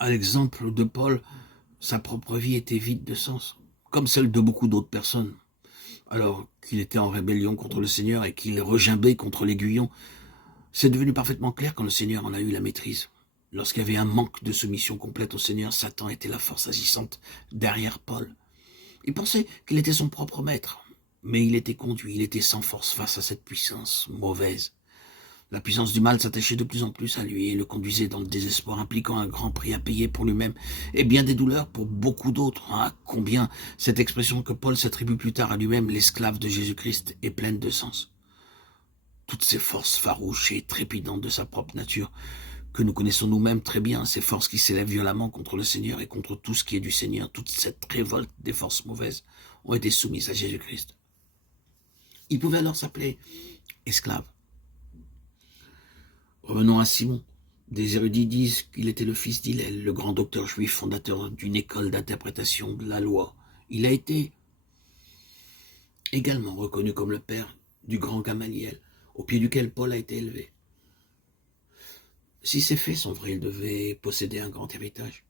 À l'exemple de Paul, sa propre vie était vide de sens, comme celle de beaucoup d'autres personnes. Alors qu'il était en rébellion contre le Seigneur et qu'il regimbait contre l'aiguillon, c'est devenu parfaitement clair quand le Seigneur en a eu la maîtrise. Lorsqu'il y avait un manque de soumission complète au Seigneur, Satan était la force agissante derrière Paul. Il pensait qu'il était son propre maître, mais il était conduit, il était sans force face à cette puissance mauvaise. La puissance du mal s'attachait de plus en plus à lui et le conduisait dans le désespoir, impliquant un grand prix à payer pour lui-même et bien des douleurs pour beaucoup d'autres. Ah, combien cette expression que Paul s'attribue plus tard à lui-même, l'esclave de Jésus-Christ, est pleine de sens. Toutes ces forces farouches et trépidantes de sa propre nature, que nous connaissons nous-mêmes très bien, ces forces qui s'élèvent violemment contre le Seigneur et contre tout ce qui est du Seigneur, toute cette révolte des forces mauvaises, ont été soumises à Jésus-Christ. Il pouvait alors s'appeler esclave. Revenons à Simon. Des érudits disent qu'il était le fils d'Hillel, le grand docteur juif fondateur d'une école d'interprétation de la loi. Il a été également reconnu comme le père du grand Gamaliel, au pied duquel Paul a été élevé. Si ces faits sont vrais, il devait posséder un grand héritage.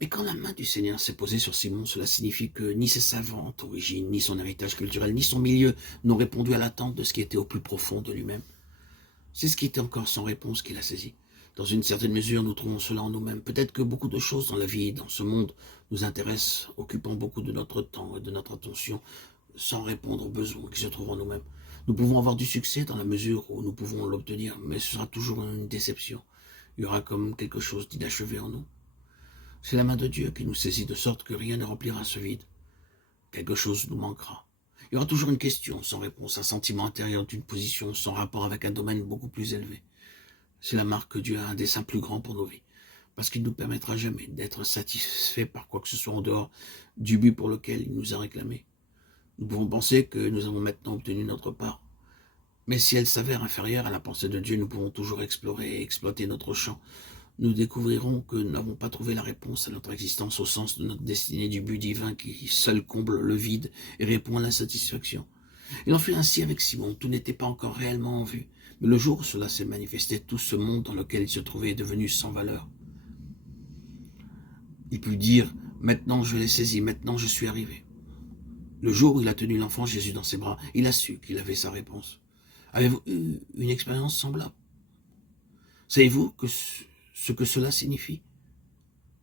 Mais quand la main du Seigneur s'est posée sur Simon, cela signifie que ni ses savantes origines, ni son héritage culturel, ni son milieu n'ont répondu à l'attente de ce qui était au plus profond de lui-même. C'est ce qui était encore sans réponse qu'il a saisi. Dans une certaine mesure, nous trouvons cela en nous-mêmes. Peut-être que beaucoup de choses dans la vie, dans ce monde, nous intéressent, occupant beaucoup de notre temps et de notre attention, sans répondre aux besoins qui se trouvent en nous-mêmes. Nous pouvons avoir du succès dans la mesure où nous pouvons l'obtenir, mais ce sera toujours une déception. Il y aura comme quelque chose d'inachevé en nous. C'est la main de Dieu qui nous saisit de sorte que rien ne remplira ce vide. Quelque chose nous manquera. Il y aura toujours une question sans réponse, un sentiment intérieur d'une position sans rapport avec un domaine beaucoup plus élevé. C'est la marque que Dieu a un dessein plus grand pour nos vies, parce qu'il ne nous permettra jamais d'être satisfait par quoi que ce soit en dehors du but pour lequel il nous a réclamé. Nous pouvons penser que nous avons maintenant obtenu notre part, mais si elle s'avère inférieure à la pensée de Dieu, nous pourrons toujours explorer et exploiter notre champ. Nous découvrirons que nous n'avons pas trouvé la réponse à notre existence au sens de notre destinée du but divin qui seul comble le vide et répond à l'insatisfaction. Il en fut ainsi avec Simon, tout n'était pas encore réellement en vue, mais le jour où cela s'est manifesté, tout ce monde dans lequel il se trouvait est devenu sans valeur. Il put dire, maintenant je l'ai saisi, maintenant je suis arrivé. Le jour où il a tenu l'enfant Jésus dans ses bras, il a su qu'il avait sa réponse. Avez-vous eu une expérience semblable? Savez-vous ce que cela signifie?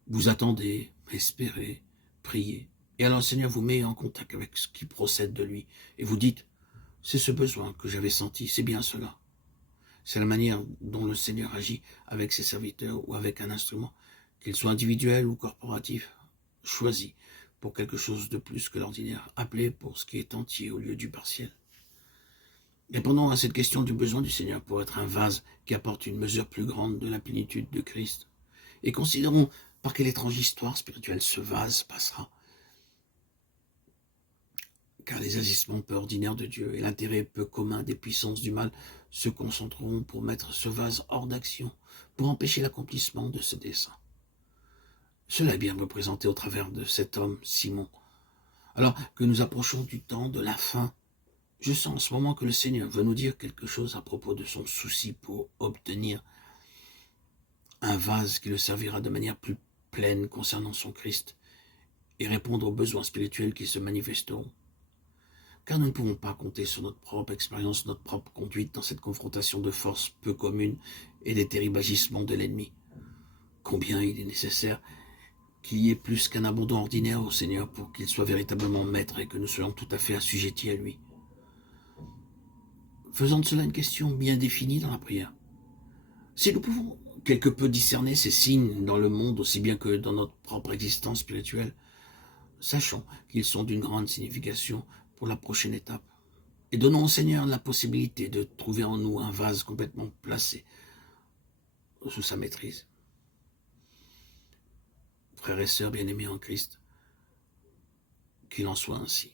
Vous attendez, espérez, priez, et alors le Seigneur vous met en contact avec ce qui procède de lui, et vous dites, c'est ce besoin que j'avais senti, c'est bien cela. C'est la manière dont le Seigneur agit avec ses serviteurs ou avec un instrument, qu'il soit individuel ou corporatif, choisi pour quelque chose de plus que l'ordinaire, appelé pour ce qui est entier au lieu du partiel. Répondons à cette question du besoin du Seigneur pour être un vase qui apporte une mesure plus grande de la plénitude de Christ. Et considérons par quelle étrange histoire spirituelle ce vase passera. Car les agissements peu ordinaires de Dieu et l'intérêt peu commun des puissances du mal se concentreront pour mettre ce vase hors d'action, pour empêcher l'accomplissement de ce dessein. Cela est bien représenté au travers de cet homme, Simon. Alors que nous approchons du temps de la fin, je sens en ce moment que le Seigneur veut nous dire quelque chose à propos de son souci pour obtenir un vase qui le servira de manière plus pleine concernant son Christ et répondre aux besoins spirituels qui se manifesteront. Car nous ne pouvons pas compter sur notre propre expérience, notre propre conduite dans cette confrontation de forces peu communes et des terribles agissements de l'ennemi. Combien il est nécessaire qu'il y ait plus qu'un abandon ordinaire au Seigneur pour qu'il soit véritablement maître et que nous soyons tout à fait assujettis à lui. Faisons de cela une question bien définie dans la prière. Si nous pouvons quelque peu discerner ces signes dans le monde aussi bien que dans notre propre existence spirituelle, sachons qu'ils sont d'une grande signification pour la prochaine étape. Et donnons au Seigneur la possibilité de trouver en nous un vase complètement placé sous sa maîtrise. Frères et sœurs bien-aimés en Christ, qu'il en soit ainsi.